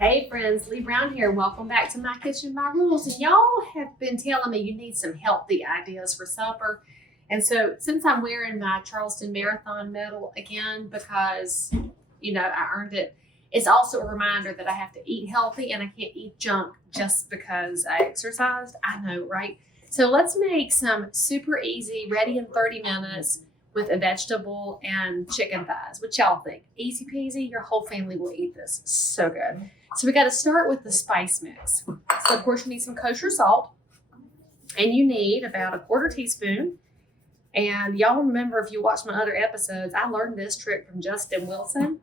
Hey friends, Lee Brown here. Welcome back to My Kitchen, My Rules. And y'all have been telling me you need some healthy ideas for supper. And so since I'm wearing my Charleston Marathon medal again because, I earned it, it's also a reminder that I have to eat healthy and I can't eat junk just because I exercised. I know, right? So let's make some super easy, ready in 30 minutes with a vegetable and chicken thighs. What y'all think? Easy peasy, your whole family will eat this. So good. So we got to start with the spice mix. So of course you need some kosher salt and you need about a quarter teaspoon. And y'all remember if you watched my other episodes, I learned this trick from Justin Wilson.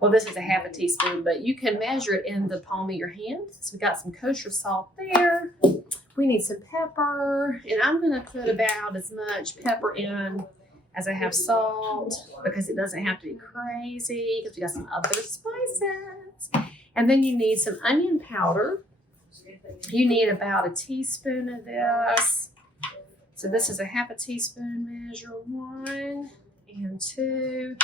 Well, this is a half a teaspoon, but you can measure it in the palm of your hand. So we got some kosher salt there. We need some pepper, and I'm going to put about as much pepper in as I have salt because it doesn't have to be crazy because we got some other spices. And then you need some onion powder. You need about a teaspoon of this. So this is a half a teaspoon measure, 1 and 2.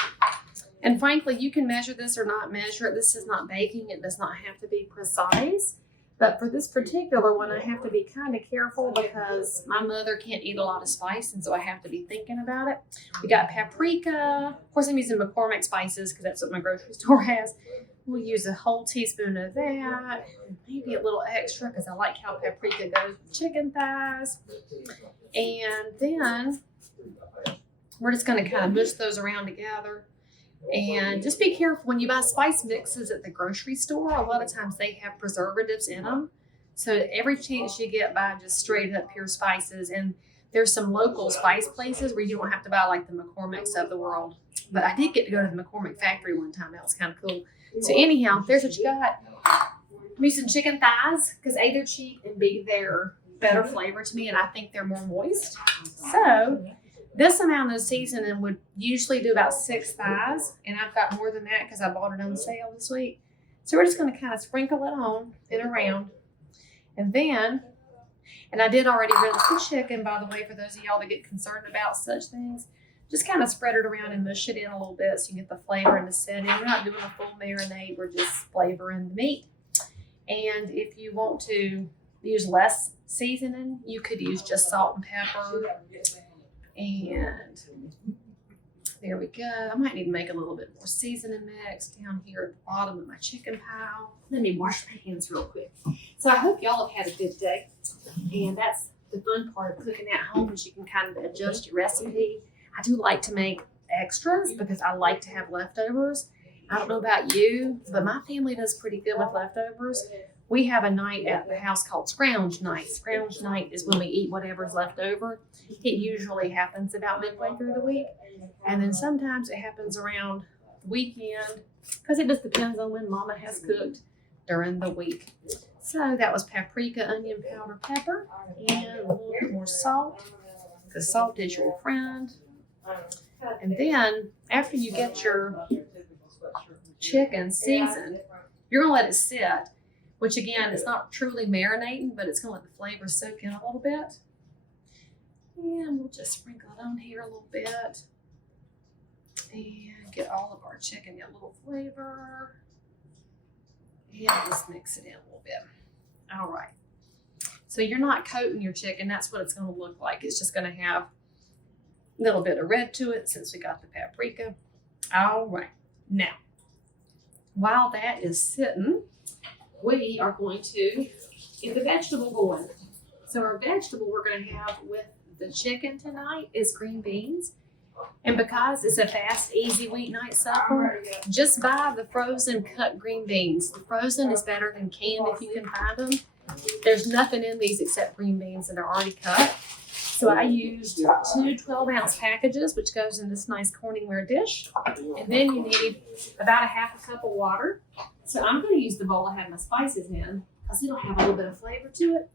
And frankly, you can measure this or not measure it. This is not baking. It does not have to be precise. But for this particular one, I have to be kind of careful because my mother can't eat a lot of spice, and so I have to be thinking about it. We got paprika. Of course, I'm using McCormick spices because that's what my grocery store has. We'll use a whole teaspoon of that, maybe a little extra because I like how paprika goes with chicken thighs. And then we're just going to kind of mush those around together. And just be careful when you buy spice mixes at the grocery store. A lot of times they have preservatives in them. So every chance you get, buy just straight up pure spices. And there's some local spice places where you don't have to buy like the McCormicks of the world. But I did get to go to the McCormick factory one time. That was kind of cool. So anyhow, there's what you got. I'm using chicken thighs because A, they're cheap, and B, they're better flavor to me, and I think they're more moist. So this amount of seasoning would usually do about 6 thighs, and I've got more than that because I bought it on sale this week. So we're just going to kind of sprinkle it on and around. And I did already rinse the chicken, by the way, for those of y'all that get concerned about such things. Just kind of spread it around and mush it in a little bit so you get the flavor and the setting. We're not doing a full marinade. We're just flavoring the meat. And if you want to use less seasoning, you could use just salt and pepper. And there we go. I might need to make a little bit more seasoning mix down here at the bottom of my chicken pile. Let me wash my hands real quick. So I hope y'all have had a good day. And that's the fun part of cooking at home is you can kind of adjust your recipe. I do like to make extras because I like to have leftovers. I don't know about you, but my family does pretty good with leftovers. We have a night at the house called Scrounge Night. Scrounge Night is when we eat whatever's left over. It usually happens about midway through the week. And then sometimes it happens around the weekend because it just depends on when Mama has cooked during the week. So that was paprika, onion powder, pepper, and a little bit more salt because salt is your friend. And then after you get your chicken seasoned, you're going to let it sit, which again, it's not truly marinating, but it's going to let the flavor soak in a little bit. And we'll just sprinkle it on here a little bit and get all of our chicken a little flavor. And just mix it in a little bit. All right. So you're not coating your chicken. That's what it's going to look like. It's just going to have a little bit of red to it since we got the paprika. All right. Now, while that is sitting, we are going to get the vegetable going. So our vegetable we're going to have with the chicken tonight is green beans. And because it's a fast, easy weeknight supper, just buy the frozen cut green beans. The frozen is better than canned if you can find them. There's nothing in these except green beans that are already cut. So I used 2 12-ounce packages, which goes in this nice Corningware dish. And then you need about a half a cup of water. So I'm going to use the bowl I have my spices in because it'll have a little bit of flavor to it.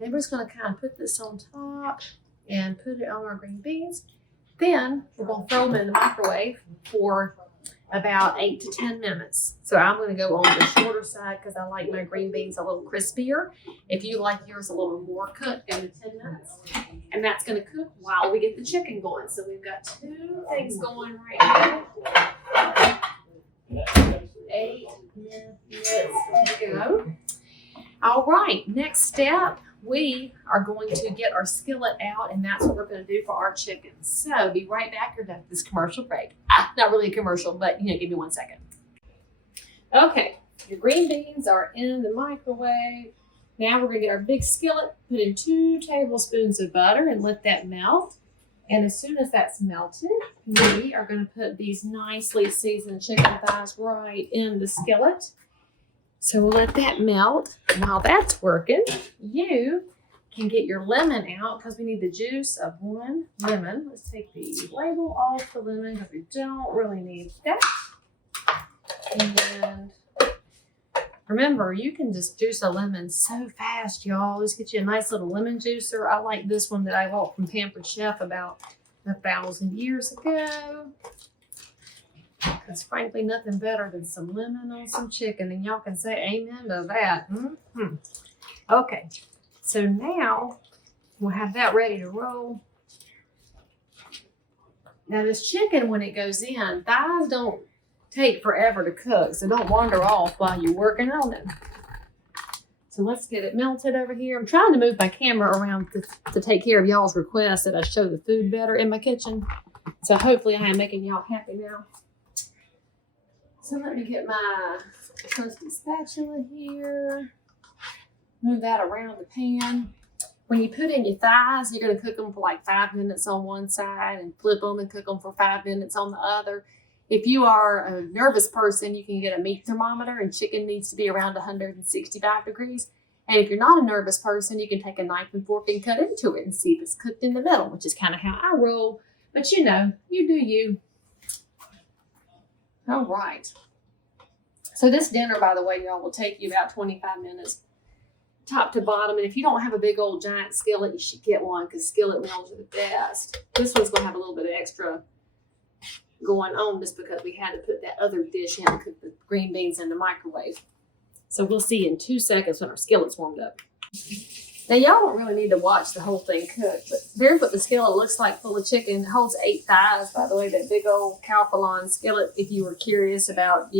Then we're just going to kind of put this on top and put it on our green beans. Then we're going to throw them in the microwave for about 8 to 10 minutes. So I'm going to go on the shorter side because I like my green beans a little crispier. If you like yours a little more cooked, go to 10 minutes. And that's going to cook while we get the chicken going. So we've got 2 things going right now. 8 minutes to go. All right, next step, we are going to get our skillet out, and that's what we're going to do for our chickens. So be right back after this commercial break. Not really a commercial, but give me 1 second. Okay, your green beans are in the microwave. Now we're going to get our big skillet, put in 2 tablespoons of butter and let that melt. And as soon as that's melted, we are going to put these nicely seasoned chicken thighs right in the skillet. So we'll let that melt. While that's working, you can get your lemon out because we need the juice of 1 lemon. Let's take the label off the lemon because we don't really need that. And remember, you can just juice a lemon so fast, y'all. Let's get you a nice little lemon juicer. I like this one that I bought from Pampered Chef about 1,000 years ago. It's frankly nothing better than some lemon on some chicken, and y'all can say amen to that. Okay, so now we'll have that ready to roll. Now this chicken, when it goes in, thighs don't take forever to cook, so don't wander off while you're working on it. So let's get it melted over here. I'm trying to move my camera around to take care of y'all's request that I show the food better in my kitchen. So hopefully I am making y'all happy now. So let me get my trusty spatula here. Move that around the pan. When you put in your thighs, you're going to cook them for like 5 minutes on one side and flip them and cook them for 5 minutes on the other. If you are a nervous person, you can get a meat thermometer, and chicken needs to be around 165 degrees. And if you're not a nervous person, you can take a knife and fork and cut into it and see if it's cooked in the middle, which is kind of how I roll. But you do you. All right. So this dinner, by the way, y'all, will take you about 25 minutes, top to bottom. And if you don't have a big old giant skillet, you should get one because skillet meals are the best. This one's going to have a little bit of extra going on just because we had to put that other dish in to cook the green beans in the microwave. So we'll see in 2 seconds when our skillet's warmed up. Now y'all don't really need to watch the whole thing cook, but here's what the skillet looks like full of chicken. It holds 8 thighs, by the way, that big old Calphalon skillet, if you were curious about,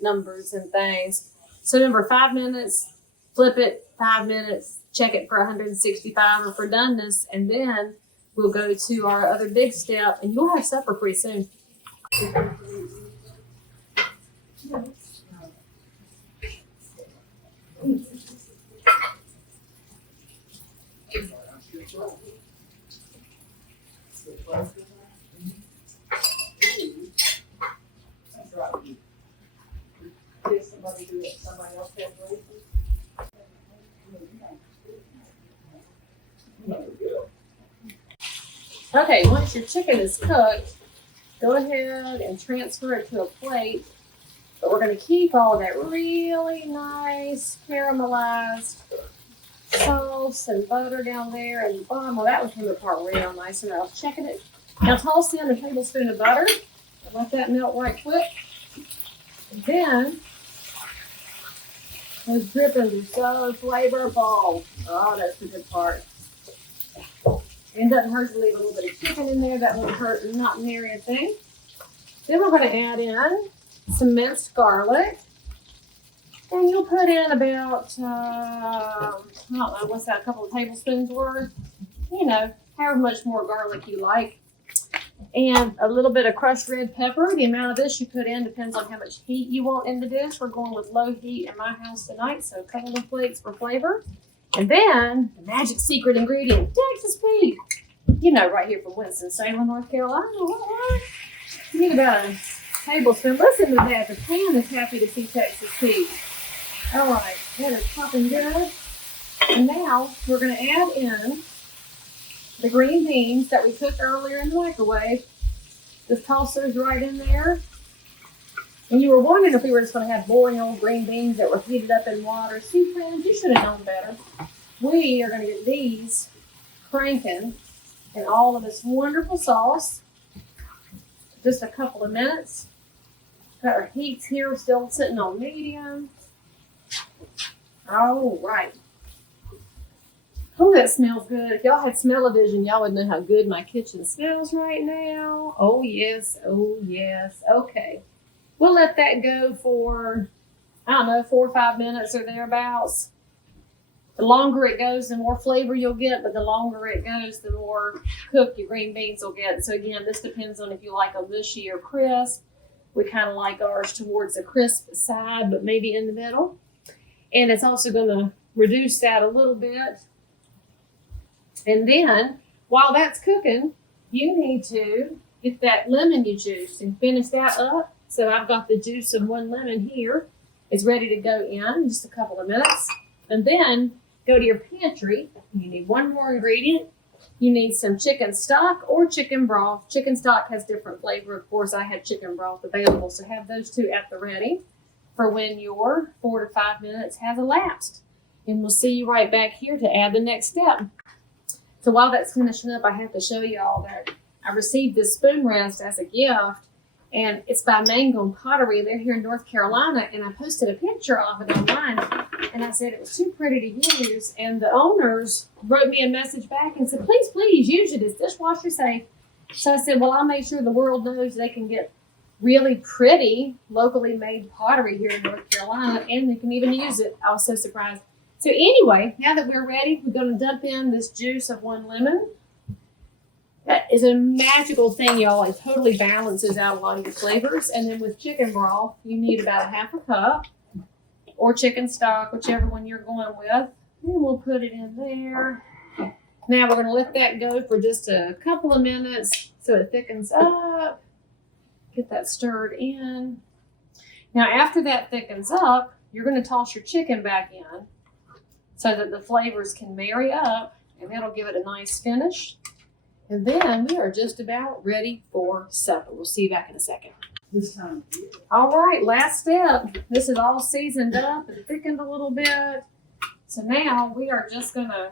numbers and things. So remember, 5 minutes, flip it, 5 minutes, check it for 165 or for doneness, and then we'll go to our other big step, and you'll have supper pretty soon. Okay, once your chicken is cooked, go ahead and transfer it to a plate. But we're going to keep all that really nice caramelized sauce and butter down there and the bottom. Well, that was from the part real nice, and I was checking it. Now toss in a tablespoon of butter and let that melt right quick. And then those drippings are so flavorful. Oh, that's the good part. And it doesn't hurt to leave a little bit of chicken in there. That won't hurt and not nary a thing. Then we're going to add in some minced garlic. And you'll put in about, I don't know, what's that, a couple of tablespoons worth? However much more garlic you like. And a little bit of crushed red pepper. The amount of this you put in depends on how much heat you want in the dish. We're going with low heat in my house tonight, so a couple of flakes for flavor. And then the magic secret ingredient, Texas Pete. Right here from Winston-Salem, North Carolina. You need about a tablespoon. Listen to that. The pan is happy to see Texas Pete. All right, that is popping good. And now we're going to add in the green beans that we cooked earlier in the microwave. Just toss those right in there. And you were wondering if we were just going to have boring old green beans that were heated up in water. See, friends, you should have known better. We are going to get these cranking in all of this wonderful sauce. Just a couple of minutes. Got our heats here still sitting on medium. All right. Oh, that smells good. If y'all had smell-o-vision, y'all would know how good my kitchen smells right now. Oh, yes. Oh, yes. Okay. We'll let that go for, I don't know, 4 or 5 minutes or thereabouts. The longer it goes, the more flavor you'll get, but the longer it goes, the more cooked your green beans will get. So again, this depends on if you like a mushy or crisp. We kind of like ours towards the crisp side, but maybe in the middle. And it's also going to reduce that a little bit. And then, while that's cooking, you need to get that lemon you juiced and finish that up. So I've got the juice of 1 lemon here. It's ready to go in just a couple of minutes. And then go to your pantry. You need 1 more ingredient. You need some chicken stock or chicken broth. Chicken stock has different flavor. Of course, I had chicken broth available, so have those 2 at the ready for when your 4 to 5 minutes has elapsed. And we'll see you right back here to add the next step. So while that's finishing up, I have to show you all that I received this spoon rest as a gift, and it's by Mango Pottery. They're here in North Carolina, and I posted a picture of it online, and I said it was too pretty to use, and the owners wrote me a message back and said, please use it. It's dishwasher safe. So I said, well, I'll make sure the world knows they can get really pretty locally made pottery here in North Carolina, and they can even use it. I was so surprised. So anyway, now that we're ready, we're going to dump in this juice of 1 lemon. That is a magical thing, y'all. It totally balances out a lot of your flavors. And then with chicken broth, you need about a 1/2 cup or chicken stock, whichever one you're going with. And we'll put it in there. Now we're going to let that go for just a couple of minutes so it thickens up. Get that stirred in. Now after that thickens up, you're going to toss your chicken back in so that the flavors can marry up, and that'll give it a nice finish. And then we are just about ready for supper. We'll see you back in a second. This time. All right, last step. This is all seasoned up and thickened a little bit. So now we are just going to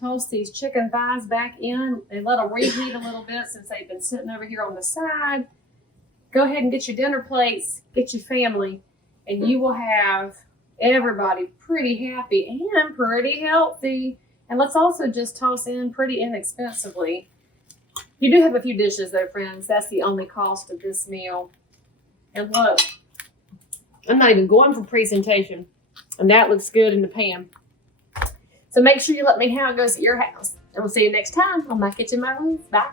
toss these chicken thighs back in and let them reheat a little bit since they've been sitting over here on the side. Go ahead and get your dinner plates, get your family, and you will have everybody pretty happy and pretty healthy. And let's also just toss in pretty inexpensively. You do have a few dishes though, friends. That's the only cost of this meal. And look, I'm not even going for presentation. And that looks good in the pan. So make sure you let me know how it goes at your house. And we'll see you next time on My Kitchen, My Rules. Bye.